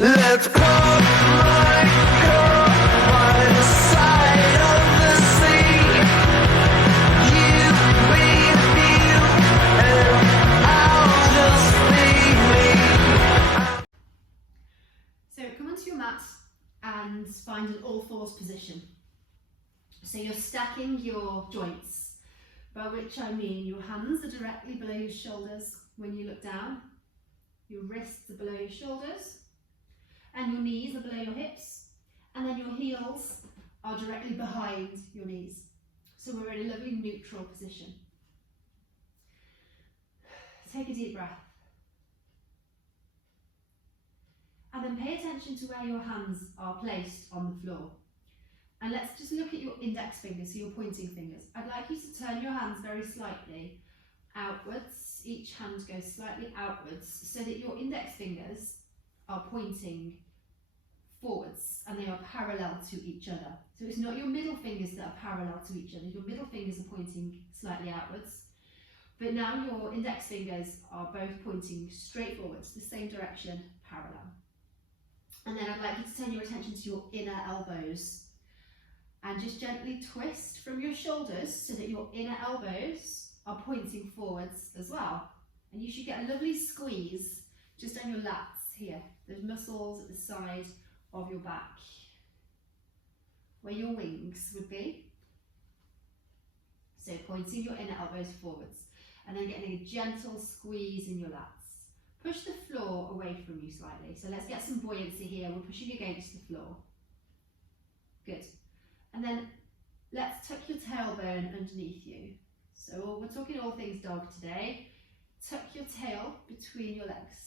Let's put my car by the side of the sea. You be you, and I'll just be me. So come onto your mat and find an all fours position. So you're stacking your joints, by which I mean your hands are directly below your shoulders when you look down, your wrists are below your shoulders, and your knees are below your hips, and then your heels are directly behind your knees. So we're in a lovely neutral position. Take a deep breath. And then pay attention to where your hands are placed on the floor. And let's just look at your index fingers, so your pointing fingers. I'd like you to turn your hands very slightly outwards. Each hand goes slightly outwards so that your index fingers are pointing forwards and they are parallel to each other. So it's not your middle fingers that are parallel to each other. Your middle fingers are pointing slightly outwards. But now your index fingers are both pointing straight forwards, the same direction, parallel. And then I'd like you to turn your attention to your inner elbows and just gently twist from your shoulders so that your inner elbows are pointing forwards as well. And you should get a lovely squeeze just on your lats here, those muscles at the side of your back, where your wings would be. So pointing your inner elbows forwards and then getting a gentle squeeze in your lats. Push the floor away from you slightly. So let's get some buoyancy here. We're pushing against the floor. Good. And then let's tuck your tailbone underneath you. So we're talking all things dog today. Tuck your tail between your legs.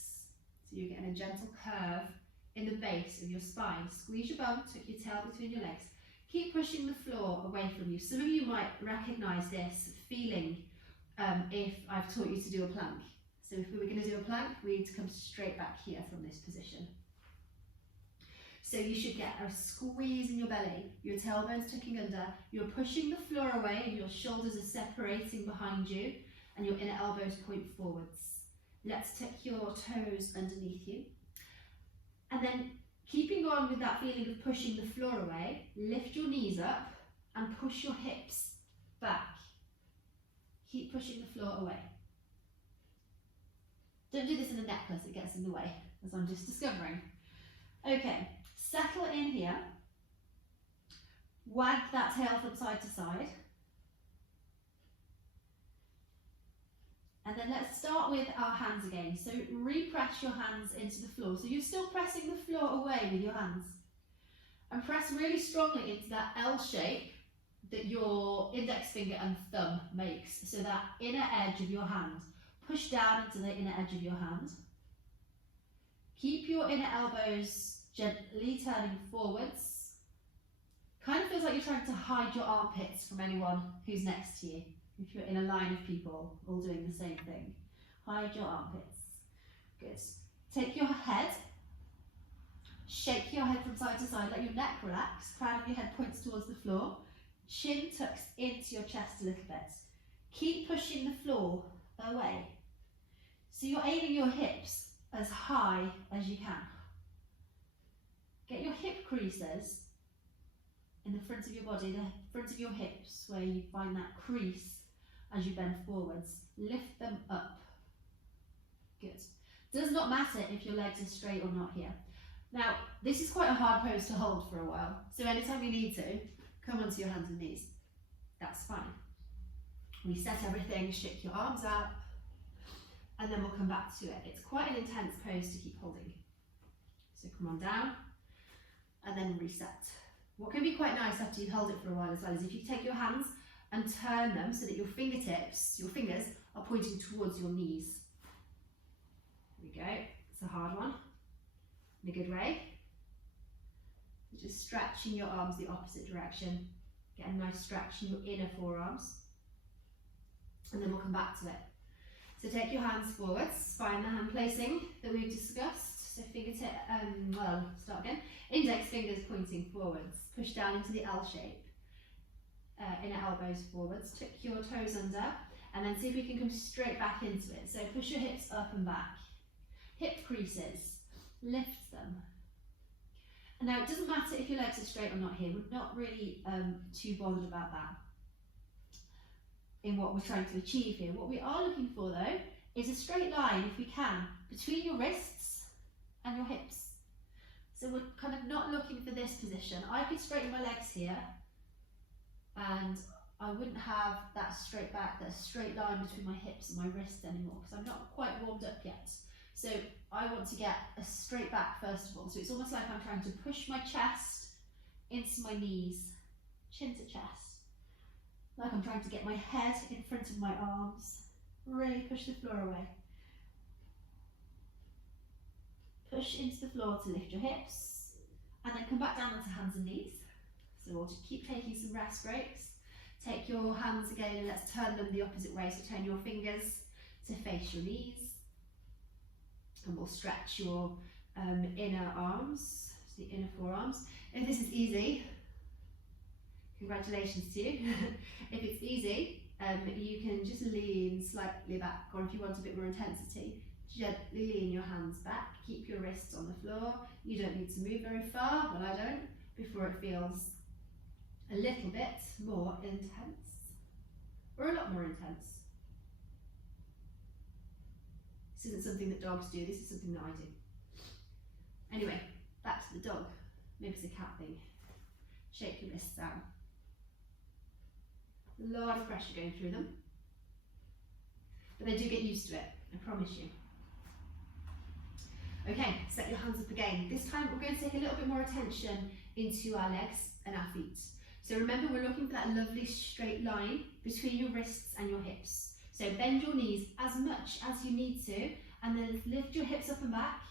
So you're getting a gentle curve in the base of your spine. Squeeze your bum, tuck your tail between your legs. Keep pushing the floor away from you. Some of you might recognise this feeling if I've taught you to do a plank. So if we were going to do a plank, we'd come straight back here from this position. So you should get a squeeze in your belly, your tailbone's tucking under, you're pushing the floor away and your shoulders are separating behind you and your inner elbows point forwards. Let's tuck your toes underneath you. And then keeping on with that feeling of pushing the floor away, lift your knees up and push your hips back. Keep pushing the floor away. Don't do this in a necklace, it gets in the way, as I'm just discovering. Okay, settle in here. Wag that tail from side to side. And then let's start with our hands again. So repress your hands into the floor. So you're still pressing the floor away with your hands. And press really strongly into that L shape that your index finger and thumb makes. So that inner edge of your hand. Push down into the inner edge of your hand. Keep your inner elbows gently turning forwards. Kind of feels like you're trying to hide your armpits from anyone who's next to you. If you're in a line of people all doing the same thing. Hide your armpits. Good. Take your head. Shake your head from side to side. Let your neck relax. Crown of your head points towards the floor. Chin tucks into your chest a little bit. Keep pushing the floor away. So you're aiming your hips as high as you can. Get your hip creases in the front of your body, the front of your hips, where you find that crease as you bend forwards. Lift them up. Good. Does not matter if your legs are straight or not here. Now, this is quite a hard pose to hold for a while, so anytime you need to, come onto your hands and knees. That's fine. Reset everything, shake your arms out, and then we'll come back to it. It's quite an intense pose to keep holding. So come on down, and then reset. What can be quite nice after you've held it for a while as well is if you take your hands and turn them so that your fingertips, your fingers, are pointing towards your knees. There we go. It's a hard one. In a good way. Just stretching your arms the opposite direction. Get a nice stretch in your inner forearms. And then we'll come back to it. So take your hands forwards, find the hand placing that we've discussed. So fingertip, start again. Index fingers pointing forwards. Push down into the L shape. Inner elbows forwards. Tuck your toes under. And then see if we can come straight back into it. So push your hips up and back. Hip creases. Lift them. Now, it doesn't matter if your legs are straight or not here. We're not really too bothered about that in what we're trying to achieve here. What we are looking for, though, is a straight line, if we can, between your wrists and your hips. So we're kind of not looking for this position. I could straighten my legs here, and I wouldn't have that straight back, that straight line between my hips and my wrists anymore, because I'm not quite warmed up yet. So I want to get a straight back first of all. So it's almost like I'm trying to push my chest into my knees, chin to chest. Like I'm trying to get my head in front of my arms. Really push the floor away. Push into the floor to lift your hips, and then come back down onto hands and knees. So we'll just keep taking some rest breaks. Take your hands again and let's turn them the opposite way. So turn your fingers to face your knees. And we'll stretch your inner arms, so the inner forearms. If this is easy, congratulations to you. If it's easy, you can just lean slightly back, or if you want a bit more intensity, gently lean your hands back. Keep your wrists on the floor. You don't need to move very far, well I don't, before it feels a little bit more intense, or a lot more intense. This isn't something that dogs do, this is something that I do. Anyway, back to the dog. Maybe it's a cat thing. Shake your wrists down. A lot of pressure going through them. But they do get used to it, I promise you. Okay, set your hands up again. This time we're going to take a little bit more attention into our legs and our feet. So remember, we're looking for that lovely straight line between your wrists and your hips. So bend your knees as much as you need to, and then lift your hips up and back.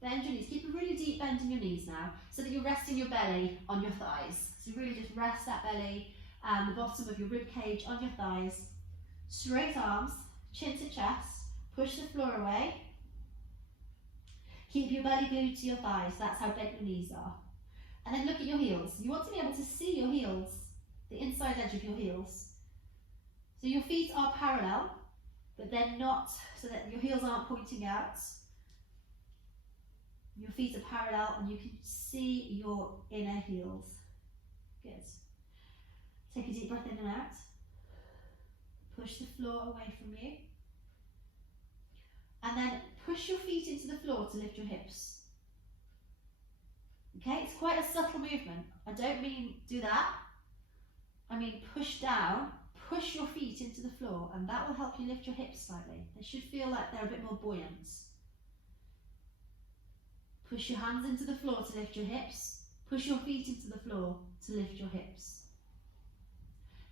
Bend your knees. Keep a really deep bend in your knees now, so that you're resting your belly on your thighs. So really just rest that belly and the bottom of your rib cage on your thighs. Straight arms, chin to chest. Push the floor away. Keep your belly glued to your thighs. That's how bent your knees are. And then look at your heels. You want to be able to see your heels, the inside edge of your heels. So your feet are parallel, but they're not, so that your heels aren't pointing out. Your feet are parallel and you can see your inner heels. Good. Take a deep breath in and out. Push the floor away from you. And then push your feet into the floor to lift your hips. Okay, it's quite a subtle movement. I don't mean do that. I mean push down. Push your feet into the floor, and that will help you lift your hips slightly. They should feel like they're a bit more buoyant. Push your hands into the floor to lift your hips. Push your feet into the floor to lift your hips.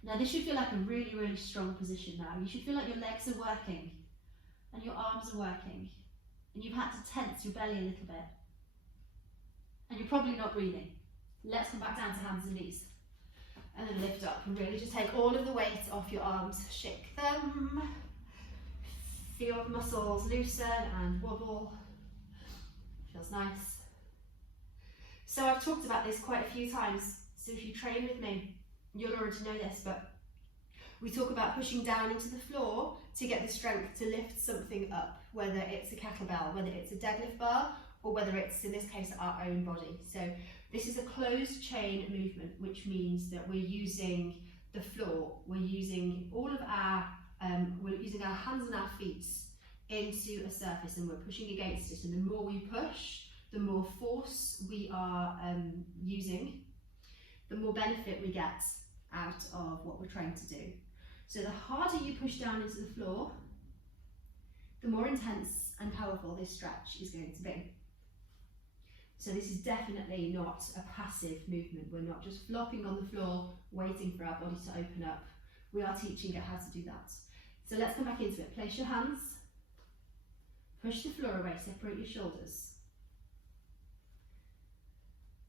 Now this should feel like a really, really strong position now. You should feel like your legs are working and your arms are working, and you've had to tense your belly a little bit. And you're probably not breathing. Let's come back down to hands and knees. And then lift up and really just take all of the weight off your arms. Shake them. Feel the muscles loosen and wobble. Feels nice. So I've talked about this quite a few times. So if you train with me, you'll already know this, but we talk about pushing down into the floor to get the strength to lift something up, whether it's a kettlebell, whether it's a deadlift bar, or whether it's, in this case, our own body. So this is a closed chain movement, which means that we're using the floor, we're using all of our, we're using our hands and our feet into a surface, and we're pushing against it. And the more we push, the more force we are using, the more benefit we get out of what we're trying to do. So the harder you push down into the floor, the more intense and powerful this stretch is going to be. So this is definitely not a passive movement. We're not just flopping on the floor, waiting for our body to open up. We are teaching it how to do that. So let's come back into it. Place your hands, push the floor away, separate your shoulders.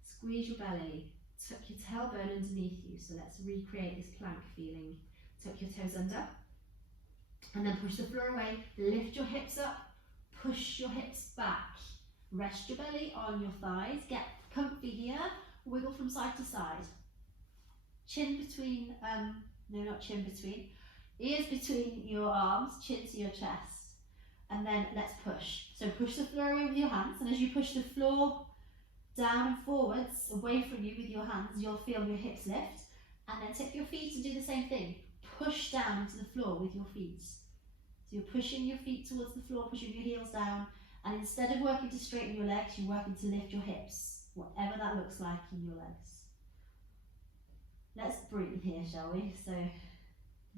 Squeeze your belly, tuck your tailbone underneath you. So let's recreate this plank feeling. Tuck your toes under, and then push the floor away. Lift your hips up, push your hips back. Rest your belly on your thighs, get comfy here, wiggle from side to side. Chin between, no not chin between, ears between your arms, chin to your chest. And then let's push. So push the floor away with your hands, and as you push the floor Down and forwards, away from you with your hands, you'll feel your hips lift. And then take your feet and do the same thing. Push down into the floor with your feet. So you're pushing your feet towards the floor, pushing your heels down. And instead of working to straighten your legs, you're working to lift your hips, whatever that looks like in your legs. Let's breathe here, shall we? So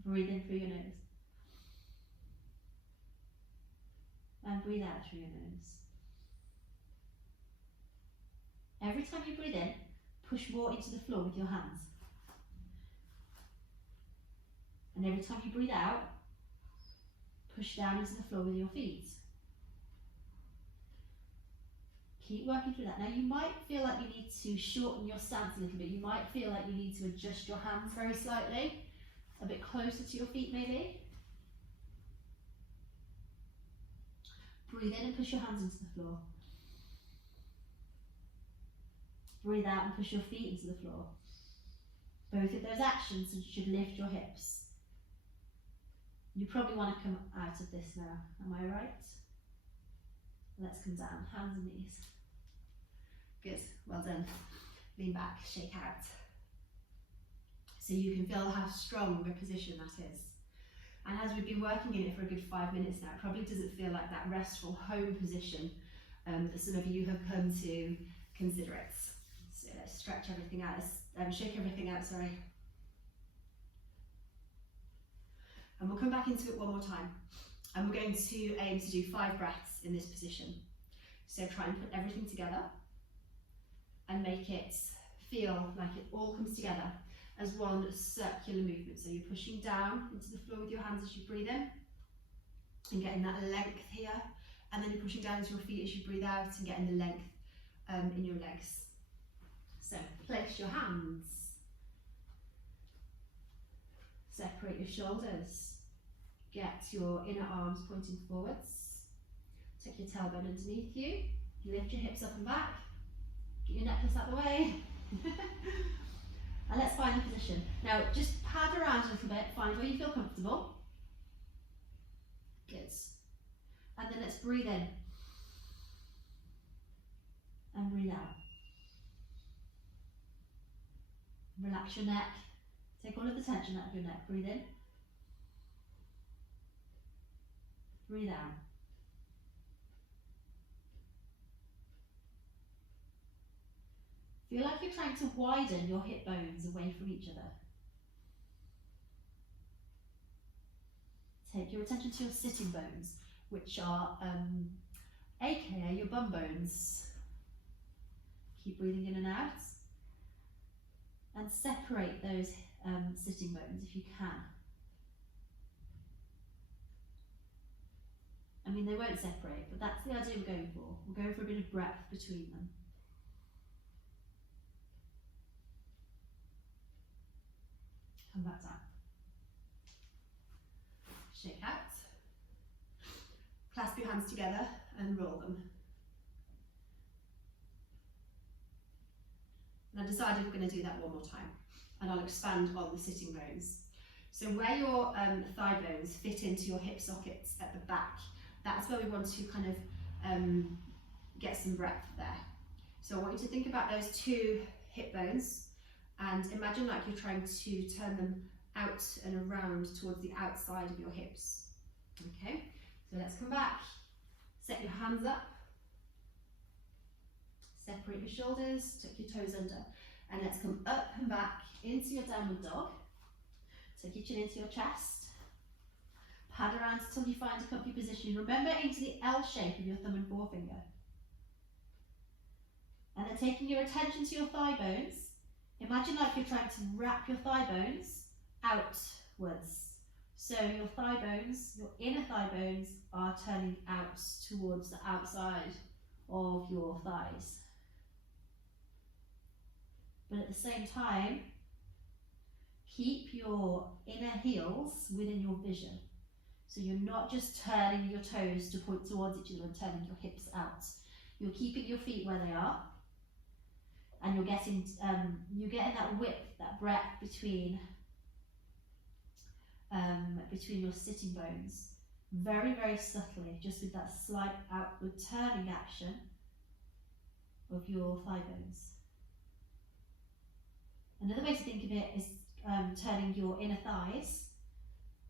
breathe in through your nose. And breathe out through your nose. Every time you breathe in, push more into the floor with your hands. And every time you breathe out, push down into the floor with your feet. Keep working through that. Now you might feel like you need to shorten your stance a little bit. You might feel like you need to adjust your hands very slightly, a bit closer to your feet maybe. Breathe in and push your hands into the floor. Breathe out and push your feet into the floor. Both of those actions should lift your hips. You probably want to come out of this now, am I right? Let's come down, hands and knees. Good, well done. Lean back, shake out. So you can feel how strong a position that is. And as we've been working in it for a good 5 minutes now, it probably doesn't feel like that restful home position that some of you have come to consider it. So let's stretch everything out, shake everything out, sorry. And we'll come back into it one more time. And we're going to aim to do 5 breaths in this position. So try and put everything together and make it feel like it all comes together as one circular movement. So you're pushing down into the floor with your hands as you breathe in and getting that length here. And then you're pushing down into your feet as you breathe out and getting the length in your legs. So place your hands. Separate your shoulders. Get your inner arms pointing forwards. Take your tailbone underneath you. Lift your hips up and back. Get your necklace out of the way. And let's find the position. Now just pad around a little bit, find where you feel comfortable. Good. And then let's breathe in. And breathe out. Relax your neck. Take all of the tension out of your neck. Breathe in. Breathe out. Feel like you're trying to widen your hip bones away from each other. Take your attention to your sitting bones, which are aka your bum bones. Keep breathing in and out. And separate those sitting bones if you can. I mean, they won't separate, but that's the idea we're going for. We're going for a bit of breadth between them. Come back down. Shake out. Clasp your hands together and roll them. And I decided we're going to do that one more time. And I'll expand on the sitting bones. So where your thigh bones fit into your hip sockets at the back, that's where we want to kind of get some breadth there. So I want you to think about those 2 hip bones and imagine like you're trying to turn them out and around towards the outside of your hips. Okay, so let's come back. Set your hands up. Separate your shoulders, tuck your toes under. And let's come up and back into your downward dog. Take your chin into your chest. Pad around until you find a comfy position. Remember into the L shape of your thumb and forefinger. And then taking your attention to your thigh bones, imagine like you're trying to wrap your thigh bones outwards. So your thigh bones, your inner thigh bones are turning out towards the outside of your thighs. But at the same time, keep your inner heels within your vision. So you're not just turning your toes to point towards each other and turning your hips out. You're keeping your feet where they are, and you're getting that width, that breadth between your sitting bones, very, very subtly, just with that slight outward turning action of your thigh bones. Another way to think of it is turning your inner thighs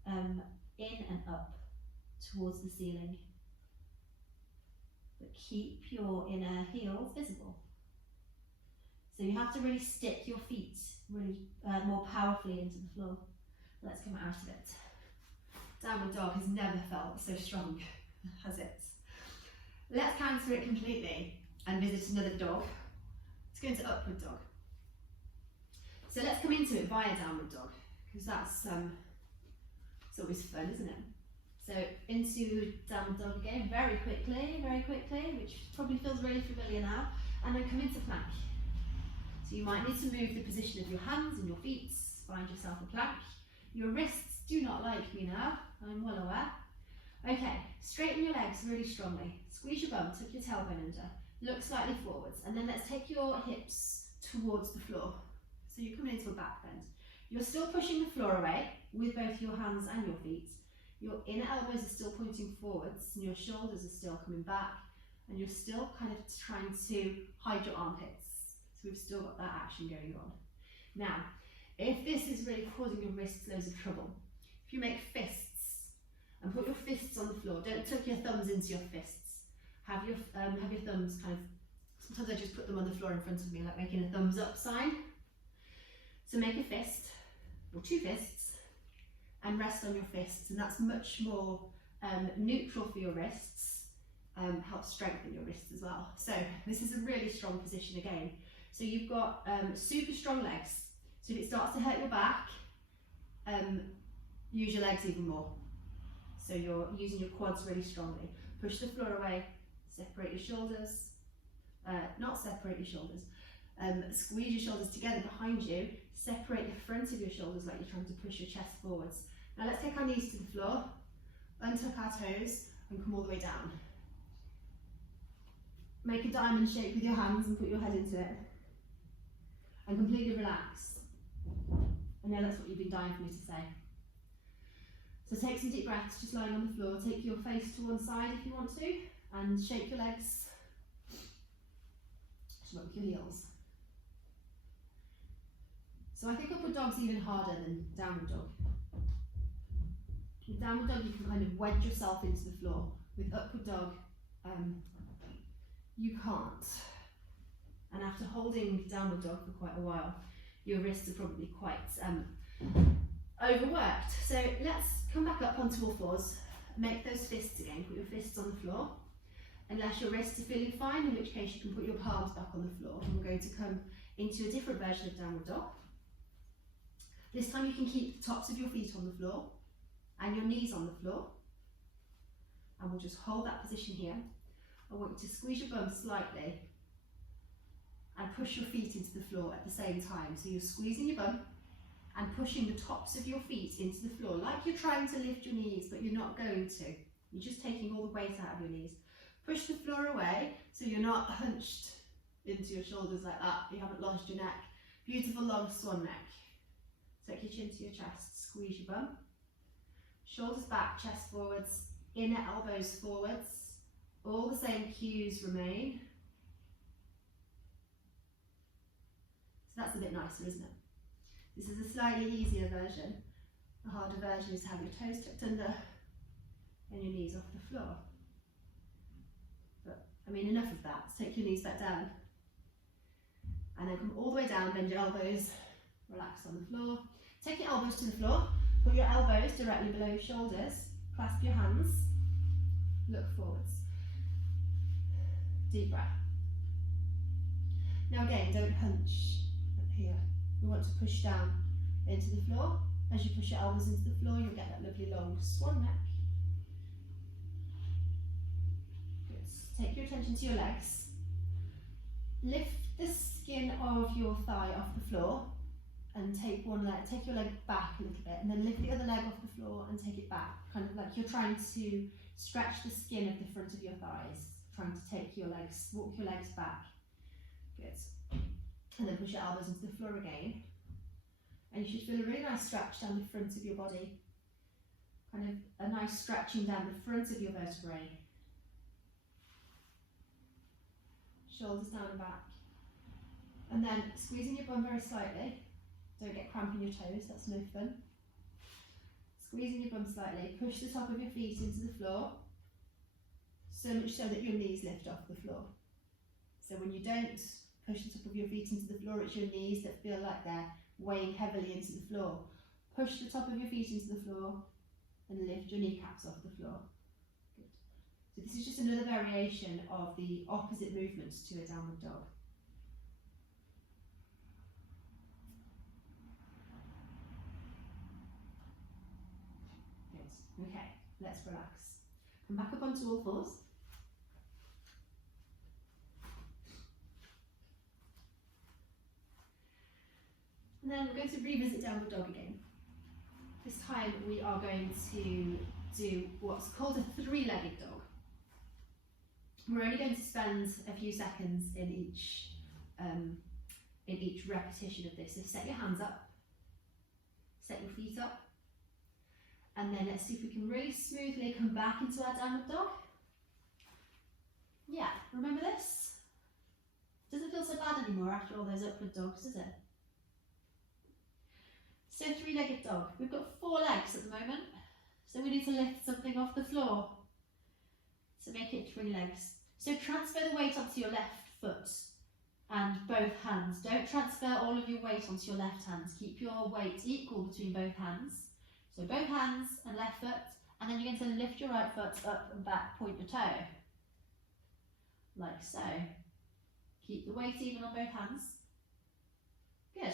in and up towards the ceiling. But keep your inner heels visible. So you have to really stick your feet really more powerfully into the floor. Let's come out of it. Downward dog has never felt so strong, has it? Let's counter it completely and visit another dog. Let's go into upward dog. So let's come into it via downward dog, because that's it's always fun, isn't it? So into downward dog again, very quickly, which probably feels really familiar now, and then come into plank. So you might need to move the position of your hands and your feet, find yourself a plank. Your wrists do not like me now, I'm well aware. Okay, straighten your legs really strongly. Squeeze your bum, tuck your tailbone under. Look slightly forwards, and then let's take your hips towards the floor. So you're coming into a back bend. You're still pushing the floor away with both your hands and your feet. Your inner elbows are still pointing forwards, and your shoulders are still coming back, and you're still kind of trying to hide your armpits. So we've still got that action going on. Now, if this is really causing your wrists loads of trouble, if you make fists and put your fists on the floor, don't tuck your thumbs into your fists. Have your thumbs kind of, sometimes I just put them on the floor in front of me, like making a thumbs up sign. So make a fist, or two fists, and rest on your fists, and that's much more neutral for your wrists, helps strengthen your wrists as well. So this is a really strong position again. So you've got super strong legs. So if it starts to hurt your back, use your legs even more. So you're using your quads really strongly. Push the floor away, separate your shoulders, not separate your shoulders, squeeze your shoulders together behind you, separate the front of your shoulders like you're trying to push your chest forwards. Now let's take our knees to the floor, untuck our toes and come all the way down. Make a diamond shape with your hands and put your head into it. And completely relax. I know that's what you've been dying for me to say. So take some deep breaths, just lying on the floor. Take your face to one side if you want to, and shake your legs. Stroke your heels. So I think upward dog's even harder than downward dog. With downward dog, you can kind of wedge yourself into the floor. With upward dog, you can't. And after holding downward dog for quite a while, your wrists are probably quite overworked. So let's come back up onto all fours, make those fists again, put your fists on the floor, unless your wrists are feeling fine, in which case you can put your palms back on the floor. And we're going to come into a different version of downward dog. This time you can keep the tops of your feet on the floor and your knees on the floor. And we'll just hold that position here. I want you to squeeze your bum slightly and push your feet into the floor at the same time. So you're squeezing your bum and pushing the tops of your feet into the floor, like you're trying to lift your knees, but you're not going to. You're just taking all the weight out of your knees. Push the floor away so you're not hunched into your shoulders like that. You haven't lost your neck. Beautiful long swan neck. Tuck your chin to your chest, squeeze your bum. Shoulders back, chest forwards, inner elbows forwards. All the same cues remain. So that's a bit nicer, isn't it? This is a slightly easier version. The harder version is to have your toes tucked under and your knees off the floor. But, I mean, enough of that. Take your knees back down. And then come all the way down, bend your elbows, relax on the floor. Take your elbows to the floor, put your elbows directly below your shoulders, clasp your hands, look forwards. Deep breath. Now again, don't hunch up here. We want to push down into the floor. As you push your elbows into the floor, you'll get that lovely long swan neck. Good. Take your attention to your legs. Lift the skin of your thigh off the floor and take one leg, take your leg back a little bit, and then lift the other leg off the floor and take it back, kind of like you're trying to stretch the skin of the front of your thighs, trying to take your legs, walk your legs back. Good. And then push your elbows into the floor again. And you should feel a really nice stretch down the front of your body. Kind of a nice stretching down the front of your vertebrae. shoulders down and back. And then squeezing your bum very slightly. Don't get cramp in your toes, that's no fun. Squeezing your bum slightly, push the top of your feet into the floor, so much so that your knees lift off the floor. So when you don't push the top of your feet into the floor, it's your knees that feel like they're weighing heavily into the floor. Push the top of your feet into the floor and lift your kneecaps off the floor. Good. So this is just another variation of the opposite movement to a downward dog. Good. Okay, let's relax. Come back up onto all fours. And then we're going to revisit downward dog again. This time we are going to do what's called a three-legged dog. We're only going to spend a few seconds in each repetition of this. So set your hands up, set your feet up, and then let's see if we can really smoothly come back into our downward dog. Yeah, remember this? Doesn't feel so bad anymore after all those upward dogs, does it? So three-legged dog. We've got 4 legs at the moment, so we need to lift something off the floor to make it 3 legs. So transfer the weight onto your left foot and both hands. Don't transfer all of your weight onto your left hand. Keep your weight equal between both hands. So both hands and left foot, and then you're going to lift your right foot up and back, point your toe, like so. Keep the weight even on both hands. Good.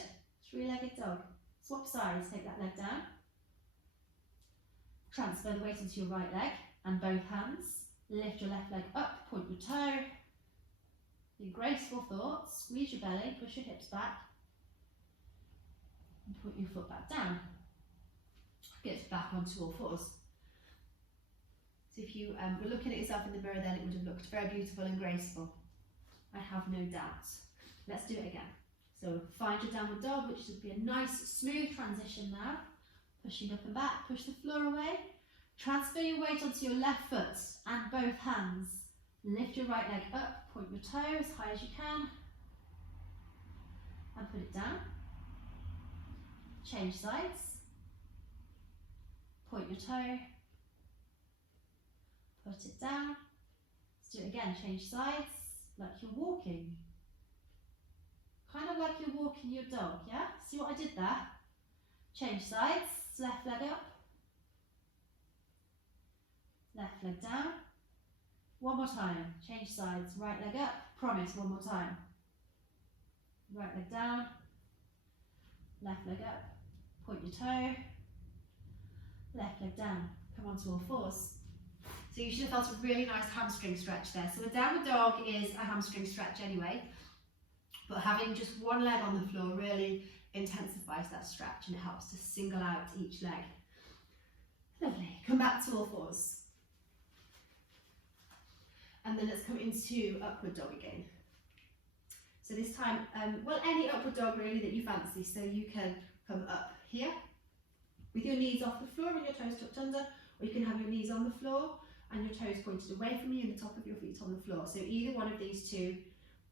Three-legged dog. Swap sides, take that leg down. Transfer the weight onto your right leg and both hands. Lift your left leg up, point your toe. Your graceful thoughts, squeeze your belly, push your hips back. And put your foot back down. Get back onto all fours. So if you were looking at yourself in the mirror then, it would have looked very beautiful and graceful. I have no doubt. Let's do it again. So find your downward dog, which should be a nice smooth transition now. Pushing up and back, push the floor away. Transfer your weight onto your left foot and both hands. Lift your right leg up, point your toe as high as you can. And put it down. Change sides. Point your toe. Put it down. Let's do it again, change sides, like you're walking. Kind of like you're walking your dog, yeah? See what I did there? Change sides, left leg up, left leg down. One more time, change sides, right leg up, promise, one more time. Right leg down, left leg up, point your toe, left leg down. Come on to all fours. So you should have felt a really nice hamstring stretch there. So a downward dog is a hamstring stretch anyway. But having just one leg on the floor really intensifies that stretch and it helps to single out each leg. Lovely. Come back to all fours. And then let's come into upward dog again. So this time, well, any upward dog really that you fancy. So you can come up here with your knees off the floor and your toes tucked under, or you can have your knees on the floor and your toes pointed away from you and the top of your feet on the floor. So either one of these two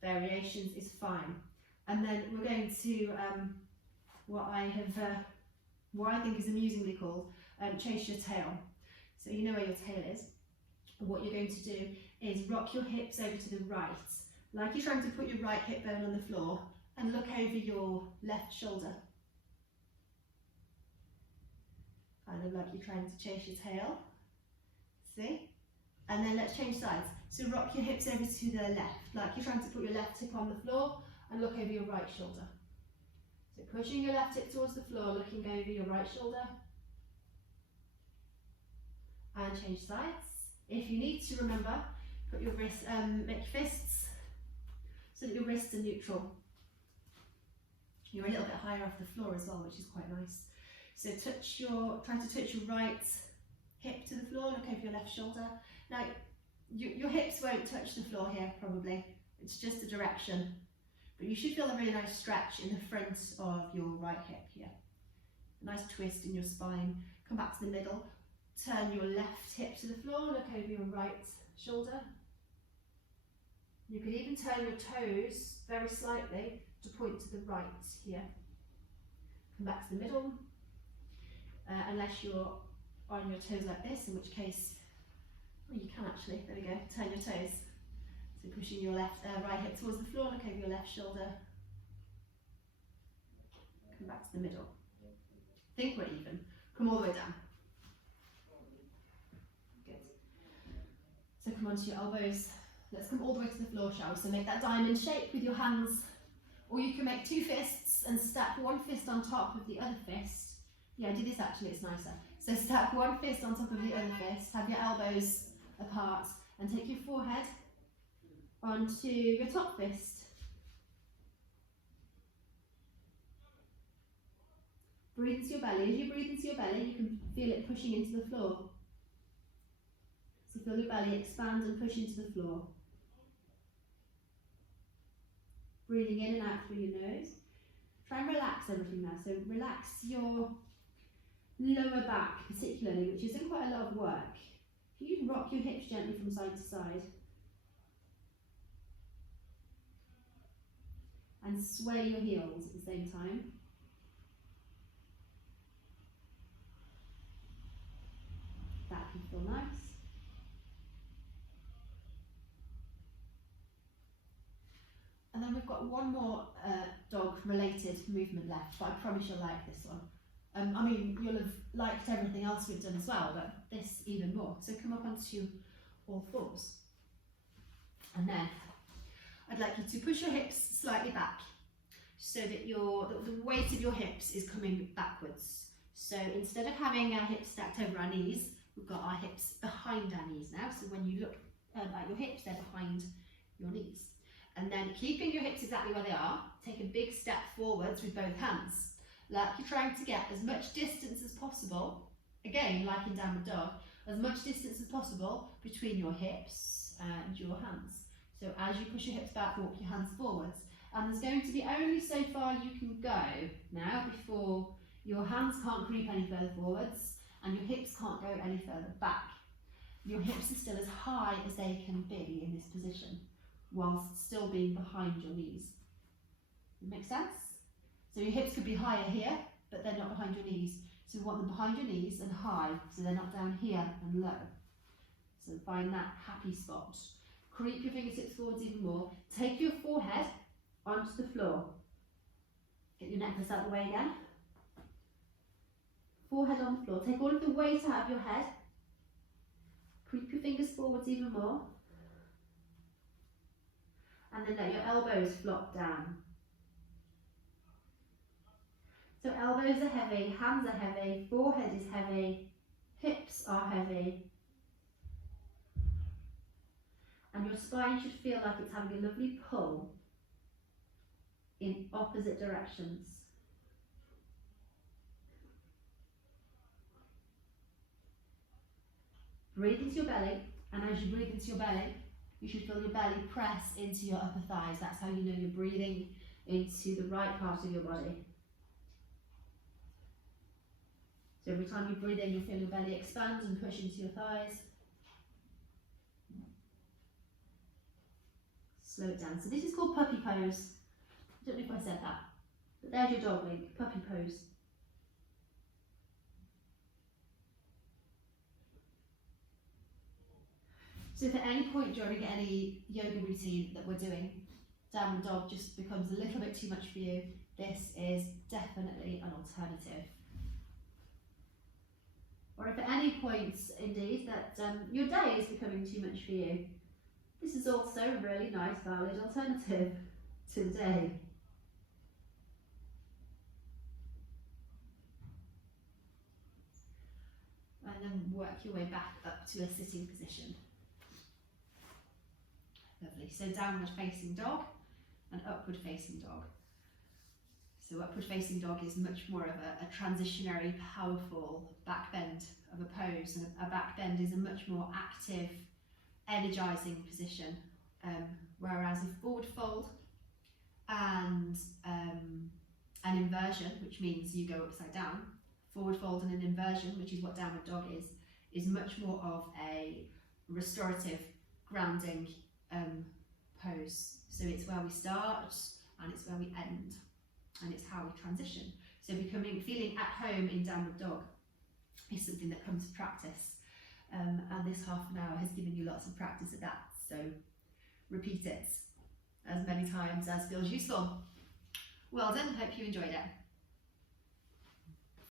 variations is fine. And then we're going to what I think is amusingly called chase your tail. So you know where your tail is. And what you're going to do is rock your hips over to the right, like you're trying to put your right hip bone on the floor, and look over your left shoulder. Kind of like you're trying to chase your tail. See? And then let's change sides. So rock your hips over to the left, like you're trying to put your left hip on the floor and look over your right shoulder. So pushing your left hip towards the floor, looking over your right shoulder. And change sides. If you need to, remember, put your wrists, make fists so that your wrists are neutral. You're a little bit higher off the floor as well, which is quite nice. So try to touch your right hip to the floor, look over your left shoulder. Now, your hips won't touch the floor here, probably. It's just a direction. But you should feel a really nice stretch in the front of your right hip here. A nice twist in your spine. Come back to the middle. Turn your left hip to the floor, look over your right shoulder. You could even turn your toes very slightly to point to the right here. Come back to the middle, unless you're on your toes like this, in which case, well, you can actually, there we go, turn your toes. So pushing your right hip towards the floor, look over your left shoulder. Come back to the middle. Think we're even. Come all the way down. Good. So come onto your elbows. Let's come all the way to the floor, shall we? So make that diamond shape with your hands, or you can make two fists and stack one fist on top of the other fist. Yeah, do this actually, it's nicer. So stack one fist on top of the other fist, have your elbows apart, and take your forehead onto your top fist. Breathe into your belly. As you breathe into your belly, you can feel it pushing into the floor. So feel your belly expand and push into the floor. Breathing in and out through your nose. Try and relax everything now. So relax your lower back particularly, which isn't quite a lot of work. You can rock your hips gently from side to side. And sway your heels at the same time. That can feel nice. And then we've got one more dog related movement left, but I promise you'll like this one. I mean, you'll have liked everything else we've done as well, but this even more. So come up onto all fours. And then I'd like you to push your hips slightly back so that the weight of your hips is coming backwards. So instead of having our hips stacked over our knees, we've got our hips behind our knees now. So when you look at your hips, they're behind your knees. And then keeping your hips exactly where they are, take a big step forwards with both hands. Like you're trying to get as much distance as possible, again, like in downward dog, as much distance as possible between your hips and your hands. So as you push your hips back, walk your hands forwards. And there's going to be only so far you can go now before your hands can't creep any further forwards and your hips can't go any further back. Your hips are still as high as they can be in this position, whilst still being behind your knees. Does that make sense? So your hips could be higher here, but they're not behind your knees. So we want them behind your knees and high, so they're not down here and low. So find that happy spot. Creep your fingertips forwards even more. Take your forehead onto the floor. Get your necklace out of the way again. Forehead on the floor. Take all of the weight out of your head. Creep your fingers forwards even more. And then let your elbows flop down. So elbows are heavy, hands are heavy, forehead is heavy, hips are heavy. And your spine should feel like it's having a lovely pull in opposite directions. Breathe into your belly, and as you breathe into your belly, you should feel your belly press into your upper thighs. That's how you know you're breathing into the right part of your body. So every time you breathe in, you'll feel your belly expand and push into your thighs. Slow it down. So this is called puppy pose. I don't know if I said that, but there's your dog link, puppy pose. So if at any point during any yoga routine that we're doing, downward dog just becomes a little bit too much for you, this is definitely an alternative. Or if at any point, indeed, that your day is becoming too much for you, this is also a really nice, valid alternative to the day. And then work your way back up to a sitting position. Lovely. So downward facing dog and upward facing dog. So upward facing dog is much more of a transitionary, powerful back bend of a pose, and a back bend is a much more active, energizing position, whereas a forward fold and an inversion, which means you go upside down, forward fold and an inversion, which is what downward dog is much more of a restorative, grounding pose. So it's where we start and it's where we end, and it's how we transition. So feeling at home in downward dog is something that comes to practice. And this half an hour has given you lots of practice at that. So repeat it as many times as feels useful. Well done, hope you enjoyed it.